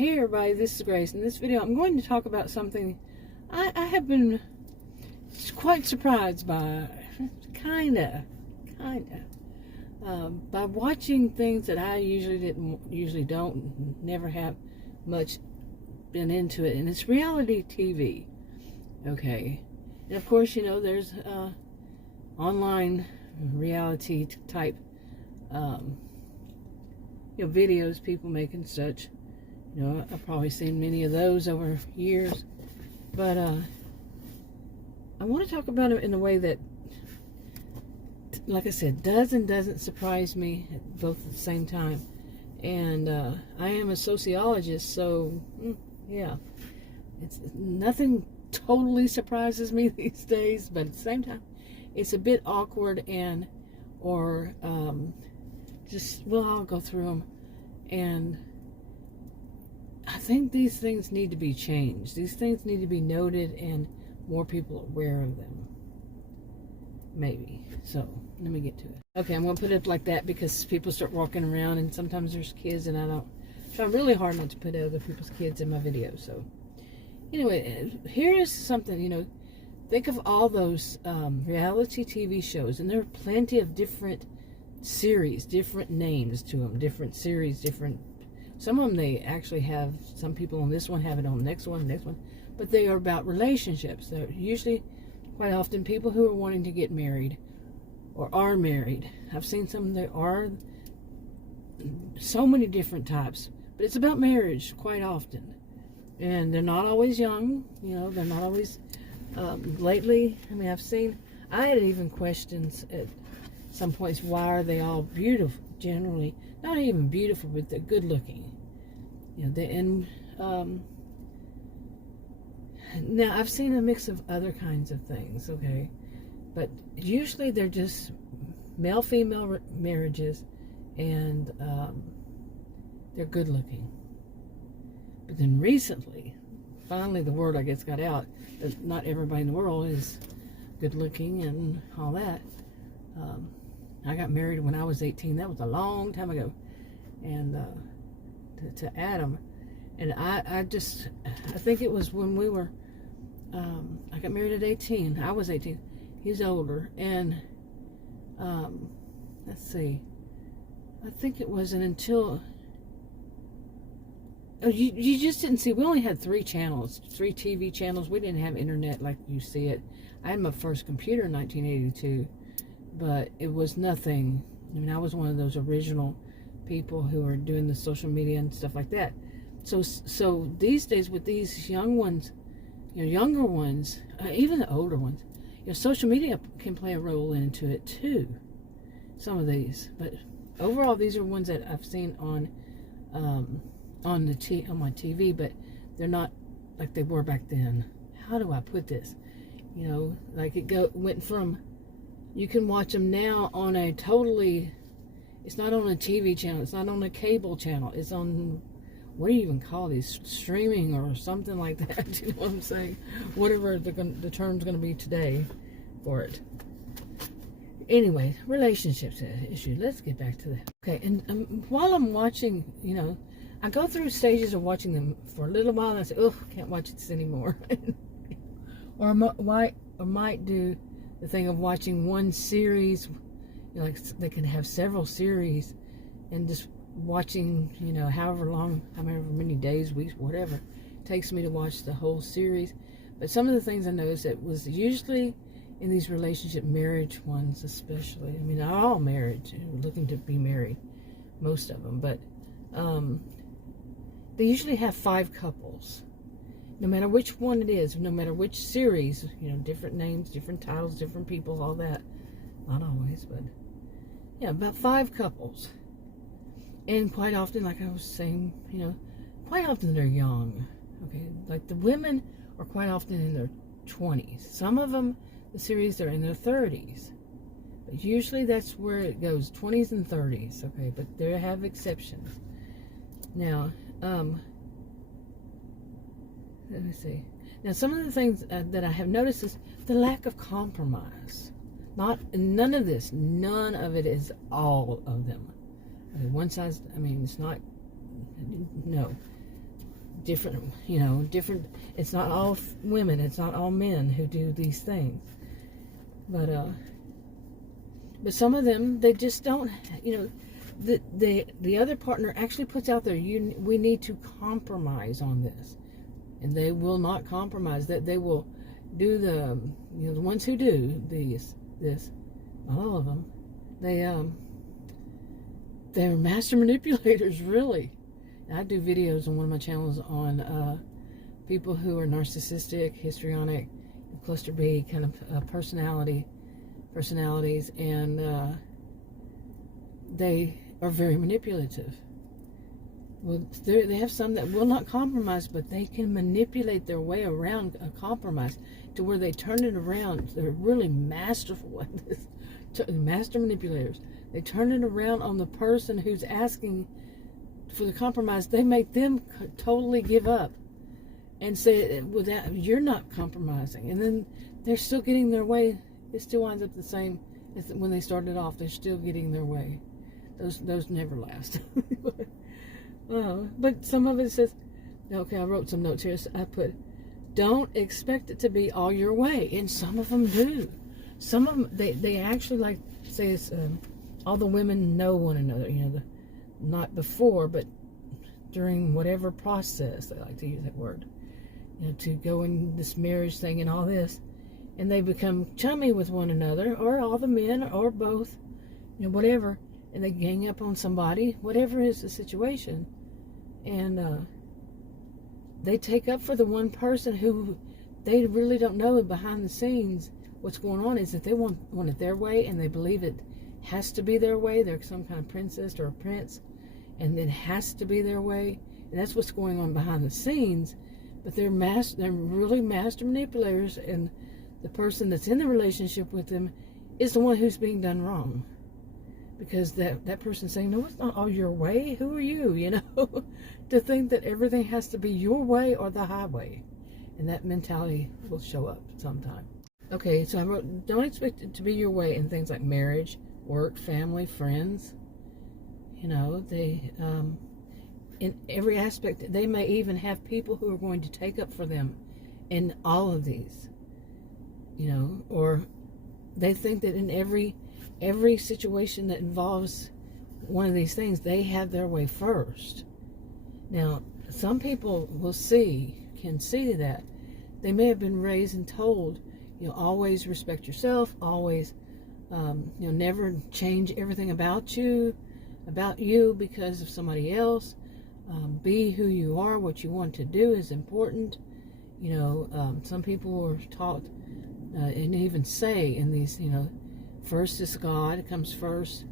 Hey everybody, this is Grace. In this video, I'm going to talk about something I have been quite surprised by, kinda, by watching things that I usually don't, never have much been into it, and it's reality TV. Okay, and of course, you know, there's online reality type, videos people make and such. You know, I've probably seen many of those over years, but I want to talk about it in a way that, like I said, does and doesn't surprise me both at the same time. And I am a sociologist, so yeah, it's nothing totally surprises me these days, but at the same time, it's a bit awkward and I'll go through them, and I think these things need to be changed. These things need to be noted and more people aware of them. Maybe. So, let me get to it. Okay, I'm going to put it like that because people start walking around and sometimes there's kids, and I try really hard not to put other people's kids in my videos. So, anyway, here is something, think of all those reality TV shows, and there are plenty of different series, different names to them, different series, some of them they actually have, some people on this one have it on the next one, but they are about relationships. They're usually, quite often, people who are wanting to get married or are married. I've seen some, there are so many different types, but it's about marriage quite often. And they're not always young, they're not always, lately, I had even questions at some points, why are they all beautiful, generally, not even beautiful, but they're good looking. Now I've seen a mix of other kinds of things, okay, but usually they're just male-female marriages, and they're good looking. But then recently, finally the word, I guess, got out that not everybody in the world is good looking and all that. I got married when I was 18. That was a long time ago, and to Adam, and I think it was when we were, I got married at 18. I was 18. He's older, and let's see, I think it wasn't until, you just didn't see, we only had 3 channels, 3 TV channels. We didn't have internet like you see it. I had my first computer in 1982, but it was nothing. I was one of those original people who are doing the social media and stuff like that. So these days with these young ones, younger ones, even the older ones, social media can play a role into it too. Some of these, but overall, these are ones that I've seen on my TV, but they're not like they were back then. How do I put this? Like went from, you can watch them now on a totally, it's not on a TV channel, it's not on a cable channel, it's on, what do you even call these, streaming or something like that, you know what I'm saying? Whatever the term's going to be today for it. Anyway, relationships issue. Let's get back to that. Okay, and while I'm watching, I go through stages of watching them for a little while, and I say, oh, can't watch this anymore. or I might do the thing of watching one series, like they can have several series, and just watching, however many days, weeks, whatever it takes me to watch the whole series. But some of the things I noticed, that was usually in these relationship marriage ones, especially. Not all marriage, looking to be married, most of them, but they usually have 5 couples. No matter which one it is, no matter which series, different names, different titles, different people, all that. Not always, but yeah, about 5 couples. And quite often, like I was saying, quite often they're young. Okay, like the women are quite often in their 20s. Some of them, the series, are in their 30s. But usually that's where it goes, 20s and 30s. Okay, but they have exceptions. Now, let me see. Now, some of the things that I have noticed is the lack of compromise. None of it is all of them. Okay, one size, it's not, no. different, different. It's not all women, it's not all men who do these things. But some of them, they just don't, the other partner actually puts out there, we need to compromise on this. And they will not compromise. That they will do the ones who do this, all of them, they're master manipulators, really. I do videos on one of my channels on people who are narcissistic, histrionic, cluster B kind of personalities, and they are very manipulative. Well, they have some that will not compromise, but they can manipulate their way around a compromise to where they turn it around. They're really masterful at this. Master manipulators. They turn it around on the person who's asking for the compromise. They make them totally give up and say, "Without you're not compromising," and then they're still getting their way. It still winds up the same as when they started off. They're still getting their way. Those never last. But some of it says, okay, I wrote some notes here. So I put, don't expect it to be all your way. And some of them do. Some of them, they actually like, say it's, all the women know one another, not before, but during whatever process, they like to use that word, to go in this marriage thing and all this. And they become chummy with one another, or all the men, or both, whatever. And they gang up on somebody, whatever is the situation. And they take up for the one person who they really don't know behind the scenes what's going on is that they want it their way, and they believe it has to be their way. They're some kind of princess or a prince, and it has to be their way. And that's what's going on behind the scenes. But they're really master manipulators, and the person that's in the relationship with them is the one who's being done wrong. Because that person's saying, no, it's not all your way. Who are you, to think that everything has to be your way or the highway. And that mentality will show up sometime. Okay, so I wrote, don't expect it to be your way in things like marriage, work, family, friends. They, in every aspect, they may even have people who are going to take up for them in all of these. Or they think that in every situation that involves one of these things, they have their way first. Now, some people can see that. They may have been raised and told, always respect yourself, always, never change everything about you because of somebody else. Be who you are. What you want to do is important. Some people were taught, and even say in these, first is God, comes first,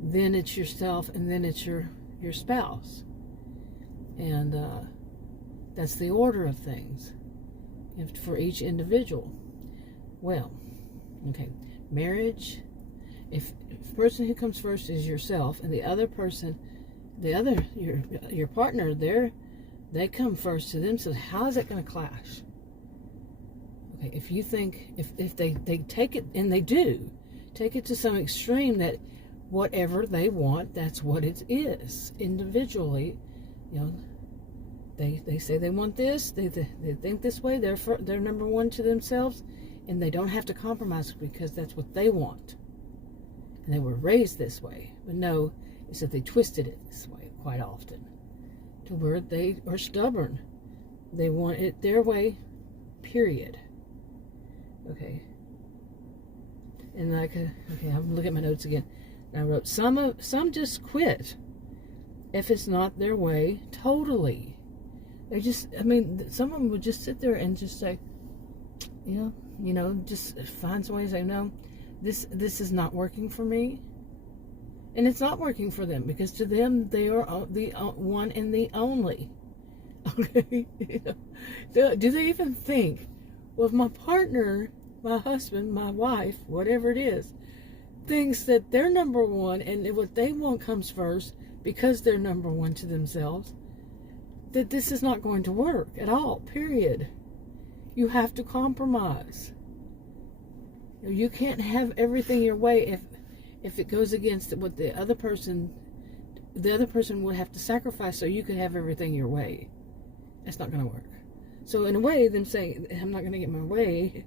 then it's yourself, and then it's your spouse. And that's the order of things for each individual. Well, okay, marriage, if the person who comes first is yourself, and the other person, your partner, they come first to them, so how is that going to clash? Okay, if you think, if they take it, and they do, take it to some extreme that whatever they want, that's what it is. Individually, they say they want this, they think this way, they're number one to themselves, and they don't have to compromise because that's what they want. And they were raised this way. But no, it's that they twisted it this way quite often, to where they are stubborn. They want it their way, period. Okay. And I'm looking at my notes again. And I wrote, some just quit if it's not their way totally. They just, some of them would just sit there and just say, just find some way to say, no, this is not working for me. And it's not working for them, because to them, they are the one and the only. Okay? Do they even think, well, if my partner, my husband, my wife, whatever it is, thinks that they're number one and what they want comes first because they're number one to themselves, that this is not going to work at all, period. You have to compromise. You can't have everything your way if it goes against what the other person would have to sacrifice so you could have everything your way. That's not going to work. So in a way, them saying, I'm not going to get my way,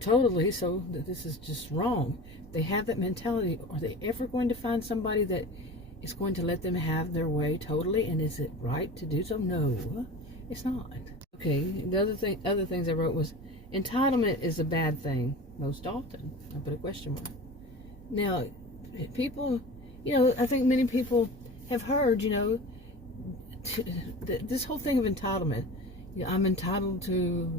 totally, so this is just wrong. They have that mentality. Are they ever going to find somebody that is going to let them have their way totally? And is it right to do so? No, it's not. Okay, the other things I wrote was, entitlement is a bad thing most often. I put a question mark. Now, people, I think many people have heard, this whole thing of entitlement. I'm entitled to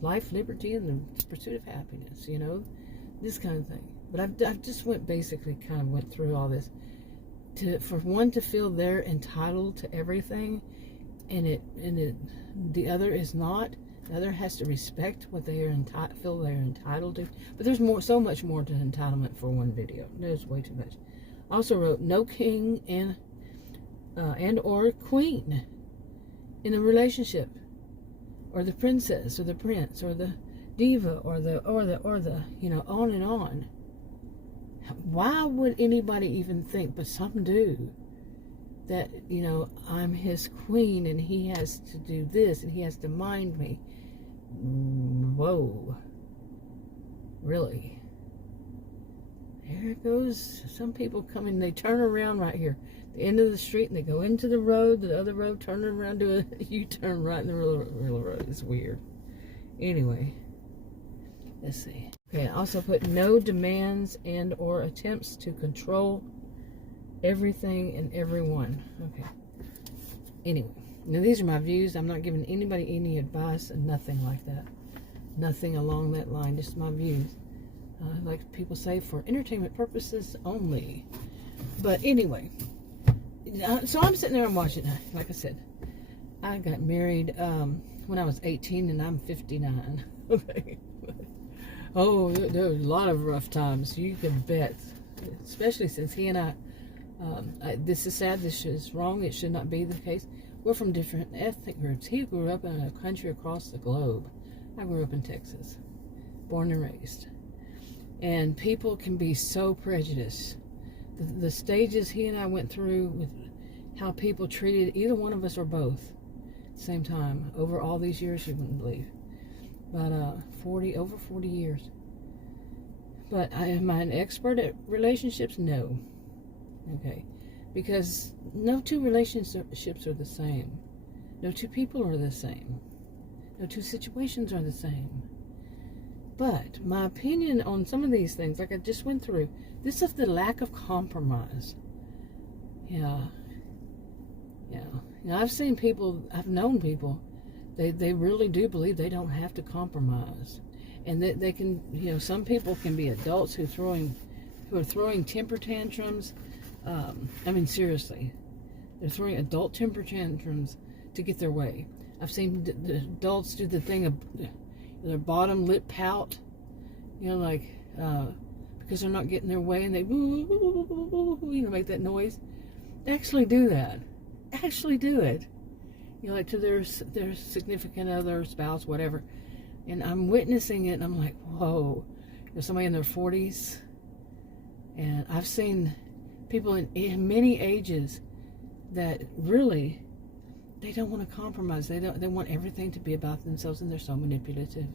life, liberty, and the pursuit of happiness, this kind of thing. But I've just basically kind of went through all this for one to feel they're entitled to everything, and the other is not. The other has to respect what they feel they're entitled to. But there's so much more to entitlement for one video. There's way too much. I also wrote no king and or queen in a relationship, or the princess or the prince or the diva or the on and on. Why would anybody even think, but some do, that I'm his queen and he has to do this and he has to mind me? Whoa, really? There it goes. Some people come in, they turn around right here, the end of the street, and they go into the road, the other road, turn around, do a U-turn right in the real road. It's weird. Anyway, let's see. Okay, I also put no demands and or attempts to control everything and everyone. Okay. Anyway, now these are my views. I'm not giving anybody any advice and nothing like that. Nothing along that line, just my views. Like people say, for entertainment purposes only. But anyway, so I'm sitting there and watching. Like I said, I got married when I was 18 and I'm 59. Okay. Oh, there was a lot of rough times, you can bet. Especially since he and I, this is sad, this is wrong, it should not be the case. We're from different ethnic groups. He grew up in a country across the globe. I grew up in Texas, born and raised. And people can be so prejudiced. The stages he and I went through with how people treated either one of us or both at the same time over all these years, you wouldn't believe. But over 40 years. But am I an expert at relationships? No. Okay. Because no two relationships are the same. No two people are the same. No two situations are the same. But my opinion on some of these things, like I just went through, this is the lack of compromise. Yeah. I've seen people, I've known people, they really do believe they don't have to compromise. And that they can, some people can be adults who are throwing temper tantrums. I mean, seriously. They're throwing adult temper tantrums to get their way. I've seen the adults do the thing of their bottom lip pout, because they're not getting their way, and they make that noise. Actually do that. Actually do it. Like to their significant other, spouse, whatever. And I'm witnessing it, and I'm like, whoa. Somebody in their 40s, and I've seen people in many ages that really, they don't want to compromise. They want everything to be about themselves, and they're so manipulative,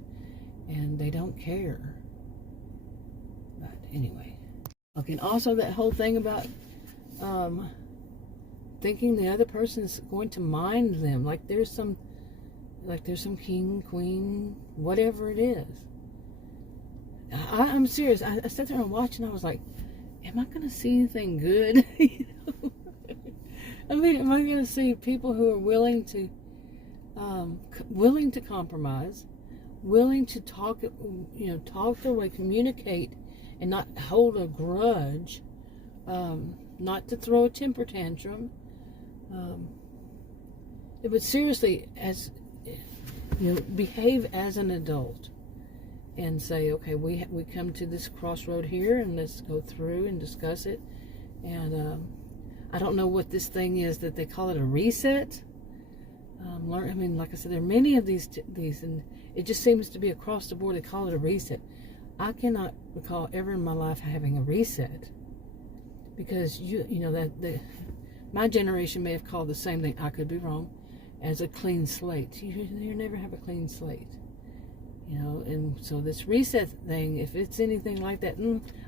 and they don't care. But anyway, okay. And also that whole thing about thinking the other person's going to mind them, like there's some king, queen, whatever it is. I'm serious. I sat there and watched, and I was like, am I going to see anything good? I mean, am I going to see people who are willing to compromise, willing to talk their way, communicate, and not hold a grudge, not to throw a temper tantrum, but seriously, behave as an adult and say, okay, we come to this crossroad here, and let's go through and discuss it. And I don't know what this thing is that they call it, a reset. I mean, like I said, there are many of these, and it just seems to be across the board. They call it a reset. I cannot recall ever in my life having a reset, because my generation may have called the same thing. I could be wrong, as a clean slate. You never have a clean slate. You know, and so this reset thing, if it's anything like that,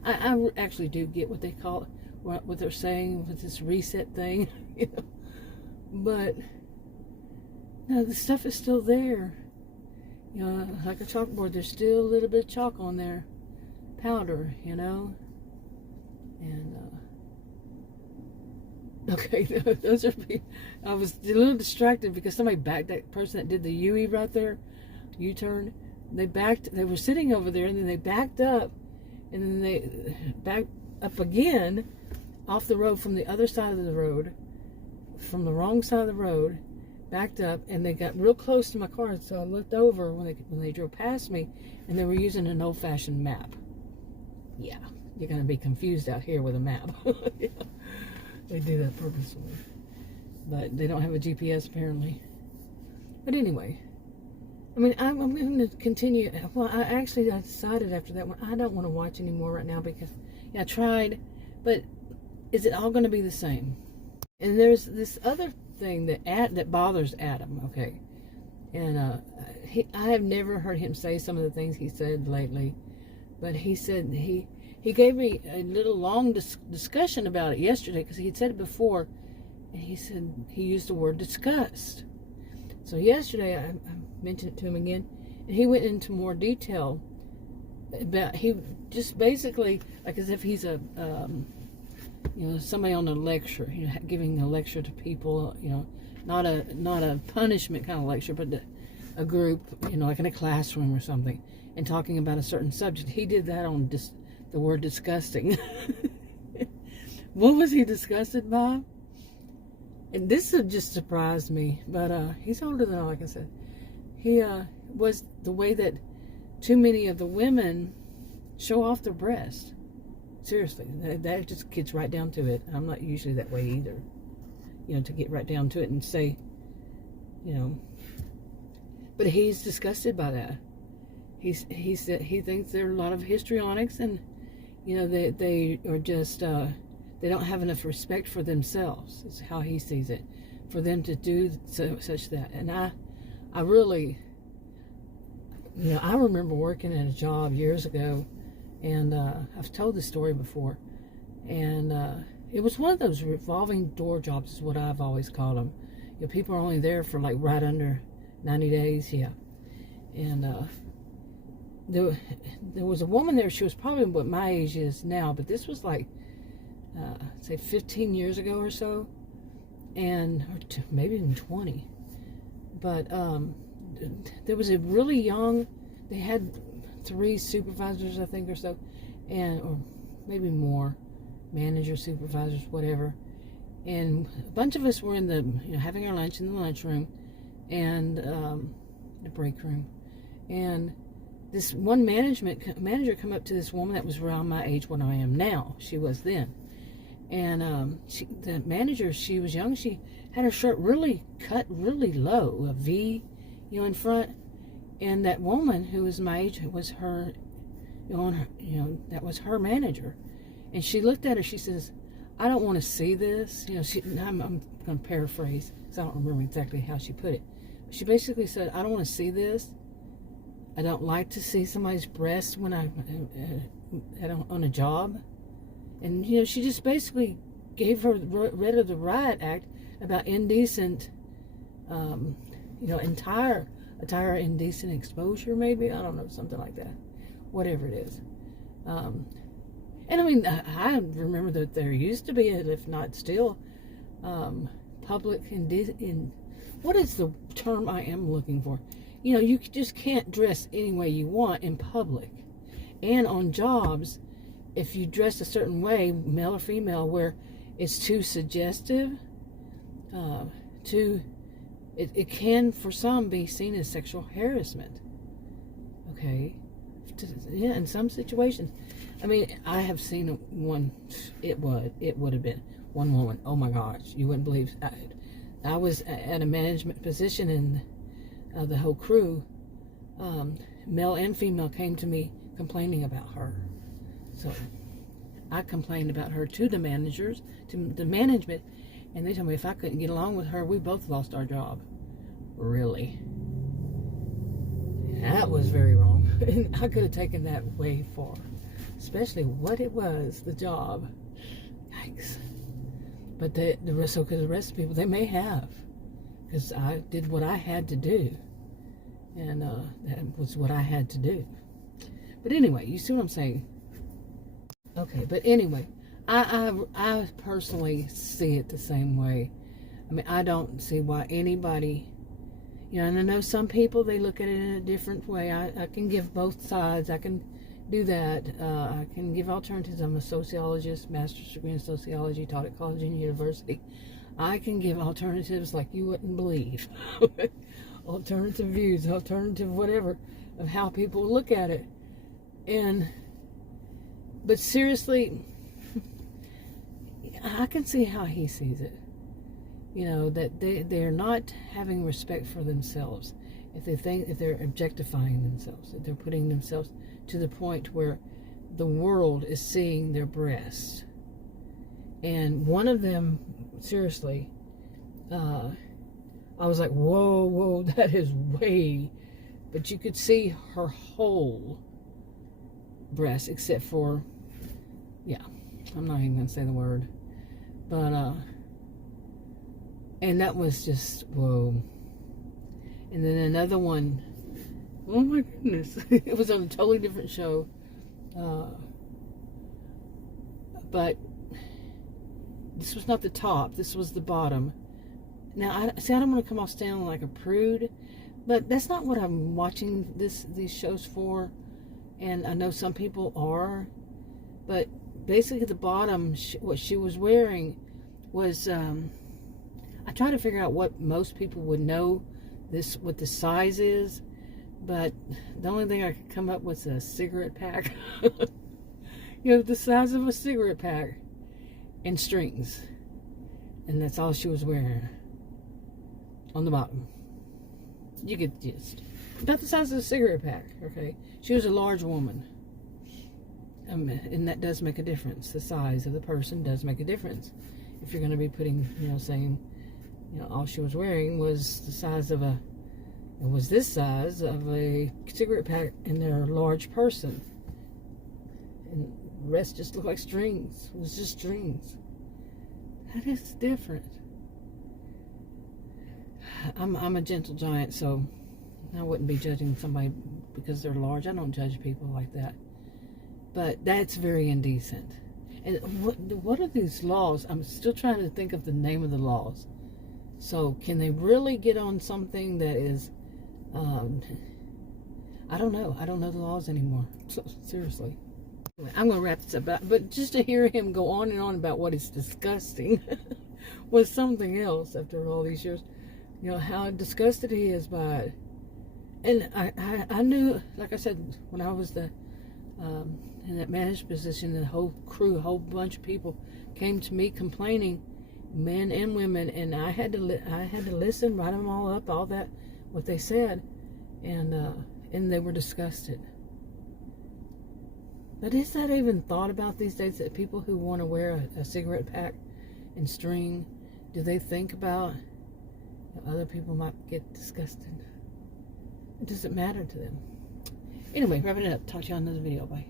I actually do get what they call it, what they're saying with this reset thing, you know. But no, the stuff is still there. You know, like a chalkboard, there's still a little bit of chalk on there, powder, you know. And okay, those are. I was a little distracted because somebody backed that person that did the U right there, U-turn. They were sitting over there, and then they backed up, and then they backed up again off the road from the other side of the road, from the wrong side of the road, backed up, and they got real close to my car. So I looked over when they drove past me, and they were using an old-fashioned map. Yeah, you're going to be confused out here with a map. Yeah, they do that purposely, but they don't have a GPS apparently. But anyway. I mean, I'm going to continue. Well, I decided after that one, I don't want to watch anymore right now because, yeah, I tried, but is it all going to be the same? And there's this other thing that bothers Adam, okay? And I have never heard him say some of the things he said lately, but he said he gave me a little long discussion about it yesterday because he had said it before, and he said he used the word disgust. So yesterday I mentioned it to him again, and he went into more detail about, he just basically, like as if he's a somebody on a lecture, giving a lecture to people, not a punishment kind of lecture, but a group, like in a classroom or something, and talking about a certain subject. He did that on the word disgusting. What was he disgusted by? And this just surprised me, but he's older than I, like I said. He was the way that too many of the women show off their breasts. Seriously, that just gets right down to it. I'm not usually that way either, to get right down to it and say, But he's disgusted by that. He said he thinks there are a lot of histrionics, and they are just they don't have enough respect for themselves. Is how he sees it, for them to do such that. And I really, I remember working at a job years ago, and I've told this story before, and it was one of those revolving door jobs, is what I've always called them. People are only there for like right under 90 days, yeah. And there was a woman there. She was probably what my age is now, but this was like, say 15 years ago or so, and maybe even 20. But there was a really young, they had 3 supervisors, I think, or so, or maybe more, managers, supervisors, whatever. And a bunch of us were in the, having our lunch in the lunchroom, and the break room. And this one manager come up to this woman that was around my age, what I am now. She was then. And the manager, she was young. She had her shirt really cut really low, a V, in front. And that woman who was my age was her, that was her manager. And she looked at her. She says, "I don't want to see this." I'm going to paraphrase because I don't remember exactly how she put it. But she basically said, "I don't want to see this. I don't like to see somebody's breasts when I'm on a job." And, she just basically gave her, read her the riot act about indecent, attire indecent exposure, maybe. I don't know, something like that. Whatever it is. And I mean, I remember that there used to be, if not still, public what is the term I am looking for? You just can't dress any way you want in public. And on jobs, if you dress a certain way, male or female, where it's too suggestive, it can, for some, be seen as sexual harassment. Okay? Yeah, in some situations. I mean, I have seen one, it would have been one woman. Oh my gosh, you wouldn't believe. I was at a management position, and the whole crew, male and female, came to me complaining about her. So I complained about her to the managers, to the management, and they told me if I couldn't get along with her, we both lost our job. Really? That was very wrong. And I could have taken that way far. Especially what it was, the job. Yikes. But the rest of the people, they may have. Because I did what I had to do. And that was what I had to do. But anyway, you see what I'm saying? Okay, but anyway, I personally see it the same way. I mean, I don't see why anybody, and I know some people, they look at it in a different way. I can give both sides. I can do that. I can give alternatives. I'm a sociologist, master's degree in sociology, taught at college and university. I can give alternatives like you wouldn't believe. Alternative views, alternative whatever, of how people look at it. But seriously, I can see how he sees it. That they're not having respect for themselves. If they're objectifying themselves, if they're putting themselves to the point where the world is seeing their breasts. And one of them, seriously, I was like, whoa, that is way. But you could see her whole breast, except for, I'm not even going to say the word. But, and that was just, whoa. And then another one, oh my goodness, it was on a totally different show. But this was not the top, this was the bottom. Now, I don't want to come off standing like a prude, but that's not what I'm watching these shows for. And I know some people are, but basically the bottom, what she was wearing was, I tried to figure out what most people would know what the size is, but the only thing I could come up with is a cigarette pack. The size of a cigarette pack and strings. And that's all she was wearing on the bottom. You get the gist. About the size of a cigarette pack, okay? She was a large woman. And that does make a difference. The size of the person does make a difference. If you're going to be putting, saying, all she was wearing was the size of this size of a cigarette pack, and they're a large person. And the rest just looked like strings. It was just strings. That is different. I'm a gentle giant, so I wouldn't be judging somebody because they're large. I don't judge people like that. But that's very indecent. And what are these laws? I'm still trying to think of the name of the laws. So can they really get on something that is, I don't know. I don't know the laws anymore. So, seriously. I'm going to wrap this up. But just to hear him go on and on about what is disgusting was something else after all these years. How disgusted he is by it. And I knew, like I said, when I was in that managed position, the whole crew, a whole bunch of people came to me complaining, men and women, and I had to listen, write them all up, all that, what they said, and they were disgusted. But is that even thought about these days, that people who want to wear a cigarette pack and string, do they think about other people might get disgusted? It doesn't matter to them. Anyway, wrapping it up. Talk to you on another video. Bye.